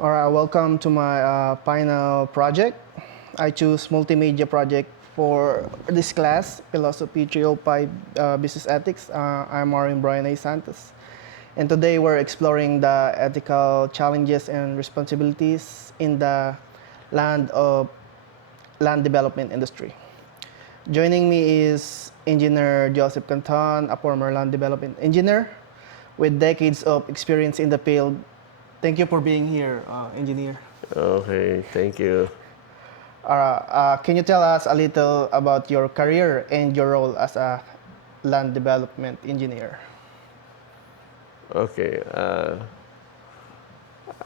Alright, welcome to my final project. I choose multimedia project for this class, Philosophy 305 Business Ethics. I'm Marin Brian A. Santos. And today we're exploring the ethical challenges and responsibilities in the land of land development industry. Joining me is Engineer Joseph Canton, a former land development engineer with decades of experience in the field. Thank you for being here, engineer. Okay, thank you. Can you tell us a little about your career and your role as a land development engineer? Okay,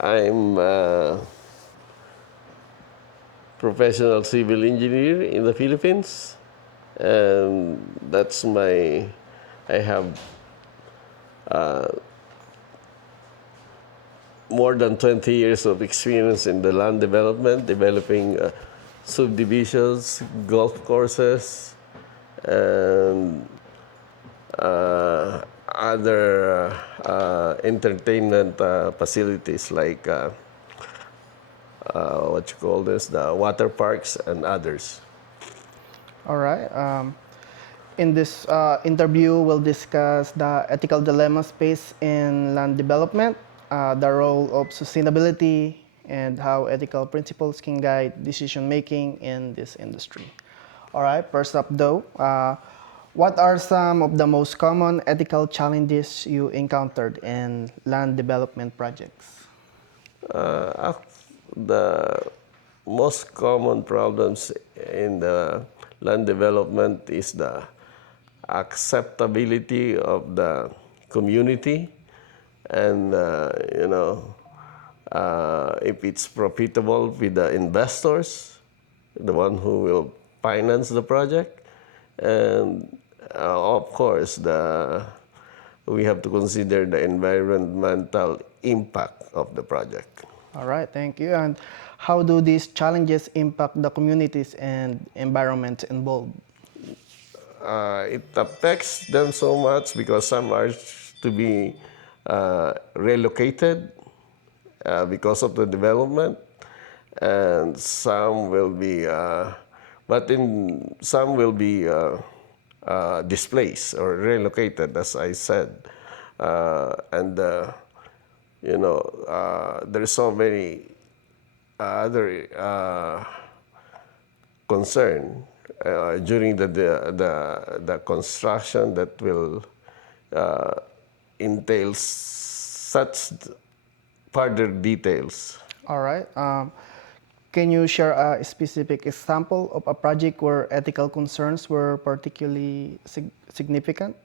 I'm a professional civil engineer in the Philippines, and that's my. I have more than 20 years of experience in the land development, developing subdivisions, golf courses, and other entertainment facilities like what you call this, the water parks and others. All right. In this interview, we'll discuss the ethical dilemmas faced in land development, the role of sustainability, and how ethical principles can guide decision making in this industry. All right. First up, though, what are some of the most common ethical challenges you encountered in land development projects? The most common problems in the land development is the acceptability of the community, and if it's profitable with the investors, the one who will finance the project, and of course we have to consider the environmental impact of the project. All right, thank you. And how do these challenges impact the communities and environment involved? It affects them so much because some are to be relocated because of the development, and some will be, but in some will be displaced or relocated, as I said, and there's so many other concern during the construction that will entail such further details. All right. Can you share a specific example of a project where ethical concerns were particularly significant?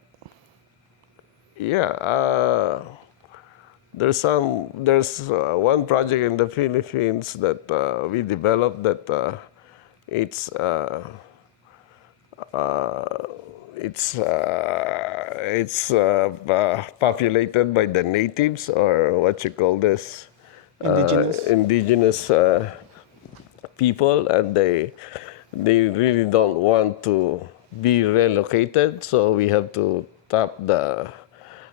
Yeah, there's one project in the Philippines that we developed that it's uh, populated by the natives, or what you call this, Indigenous? indigenous people, and they really don't want to be relocated, so we have to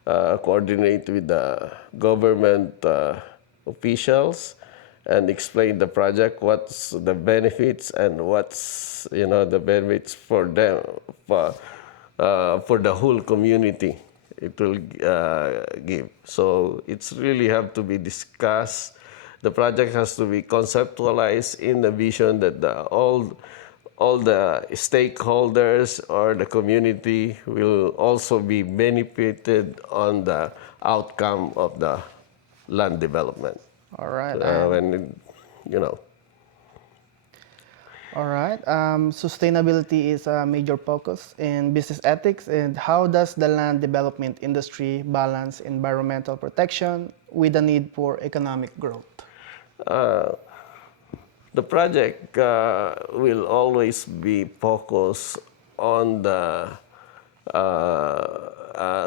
coordinate with the government officials and explain the project, what's the benefits and what's the benefits for them, for the whole community it will give. So it's really have to be discussed. The project has to be conceptualized in the vision that all the stakeholders or the community will also be benefited on the outcome of the land development. All right. When you know. All right. Sustainability is a major focus in business ethics. And how does the land development industry balance environmental protection with the need for economic growth? The project will always be focused on the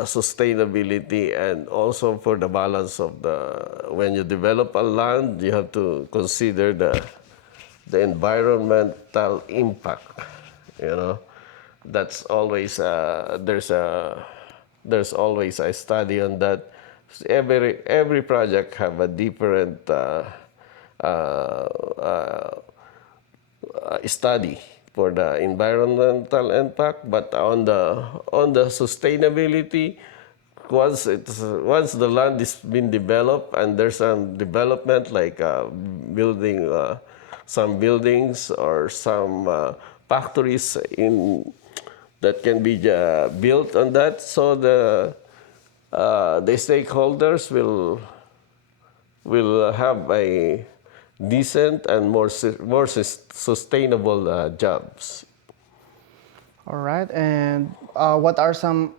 sustainability, and also for the balance of when you develop a land, you have to consider the environmental impact. You know, that's always there's always a study on that. Every project have a different uh, uh, study for the environmental impact, but on the sustainability, once the land is been developed and there's some development like building some buildings or some factories in that can be built on that, so the stakeholders will have a decent and more sustainable jobs. All right. And what are some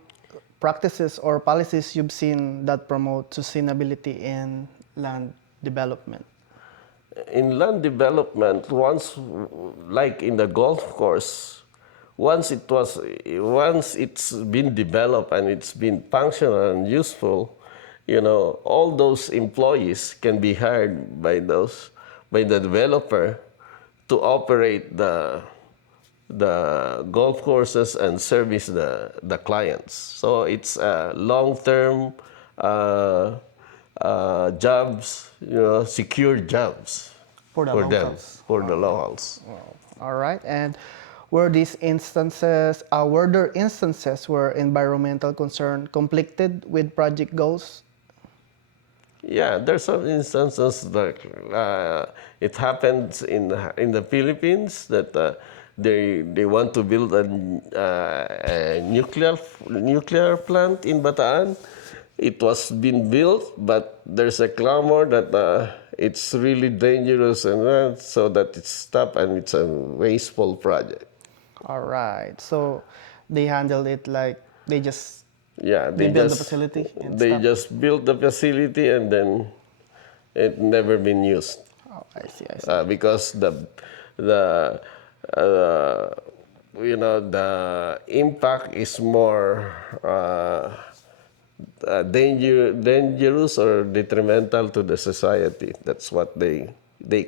practices or policies you've seen that promote sustainability in land development? In land development, once like in the golf course, once it's been developed and it's been functional and useful, all those employees can be hired by the developer to operate the golf courses and service the clients. So it's long-term jobs, secure jobs For the for them, locals. for the locals. All right. And were there instances where environmental concern conflicted with project goals? Yeah, there's some instances like it happens in the Philippines that they want to build a nuclear plant in Bataan. It was being built, but there's a clamor that it's really dangerous and so that it's stopped and it's a wasteful project. All right. So they handled it like Yeah, they build the facility and they stuff. just built the facility and then it never been used. Oh, I see. I see. Because the uh, the impact is more dangerous or detrimental to the society. That's what they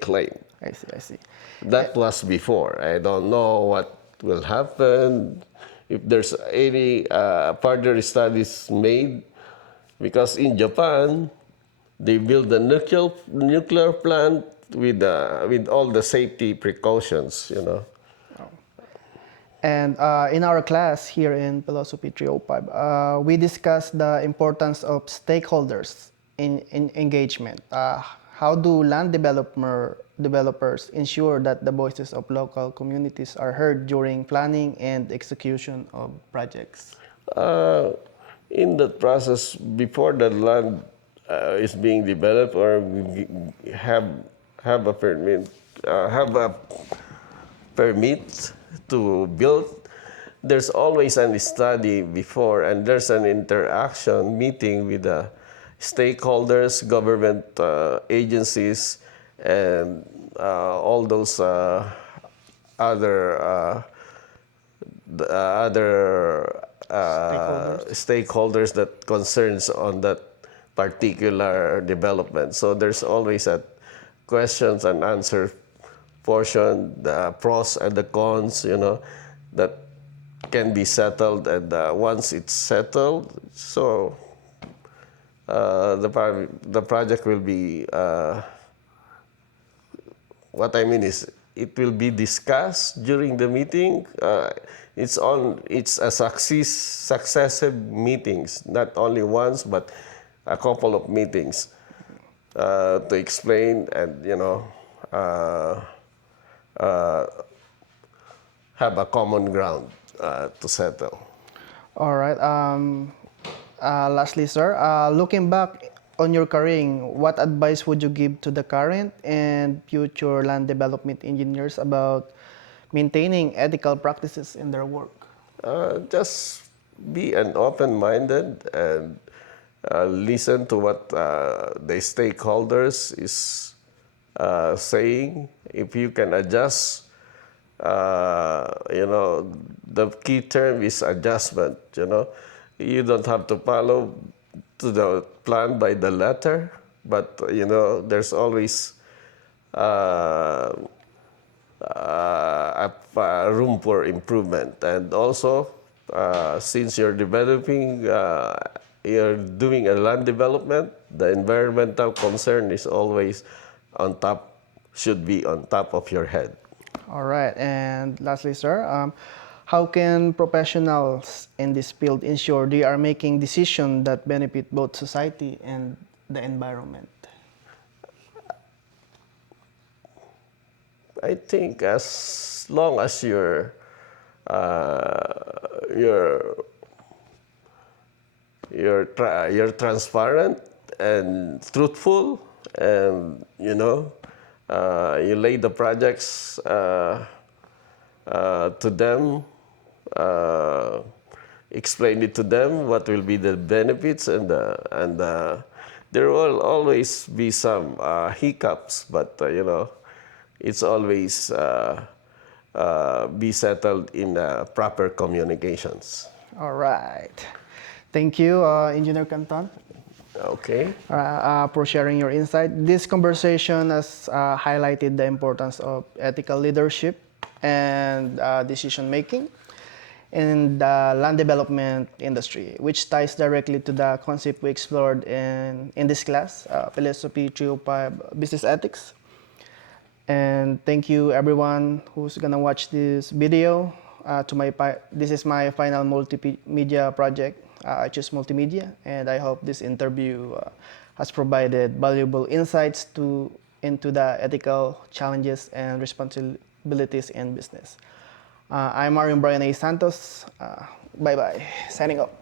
claim. I see. I see. That was before. I don't know what will happen if there's any further studies made, because in Japan they build a nuclear plant with all the safety precautions. And in our class here in Philosophy 305, we discussed the importance of stakeholders in engagement. How do land developers ensure that the voices of local communities are heard during planning and execution of projects? Uh, in that process, before the land is being developed or we have a permit to build, there's always a study before, and there's an interaction meeting with the stakeholders, government agencies, and all those other stakeholders that concerns on that particular development. So there's always a questions and answer portion, the pros and the cons, that can be settled. And once it's settled, so the project will be, what I mean is, it will be discussed during the meeting. It's a successive meetings, not only once, but a couple of meetings to explain and, have a common ground to settle. All right. Lastly, sir, looking back on your career, what advice would you give to the current and future land development engineers about maintaining ethical practices in their work? Just be an open-minded and listen to what the stakeholders is saying. If you can adjust, the key term is adjustment. You don't have to follow to the plan by the letter, but there's always room for improvement. And also, since you're doing a land development, the environmental concern is always on top should be on top of your head. All right. And lastly, sir, how can professionals in this field ensure they are making decisions that benefit both society and the environment? I think as long as uh, you're you're transparent and truthful, and you lay the projects to them, uh, explain it to them what will be the benefits, and there will always be some hiccups, but it's always be settled in proper communications. All right. Thank you, Engineer Canton, Okay. for sharing your insight. This conversation has highlighted the importance of ethical leadership and decision making in the land development industry, which ties directly to the concept we explored in this class, Philosophy 305 Business Ethics. And thank you everyone who's gonna watch this video. This is my final multimedia project. I choose multimedia, and I hope this interview has provided valuable insights into the ethical challenges and responsibilities in business. I'm Marion Brian A. Santos. Bye bye. Signing off.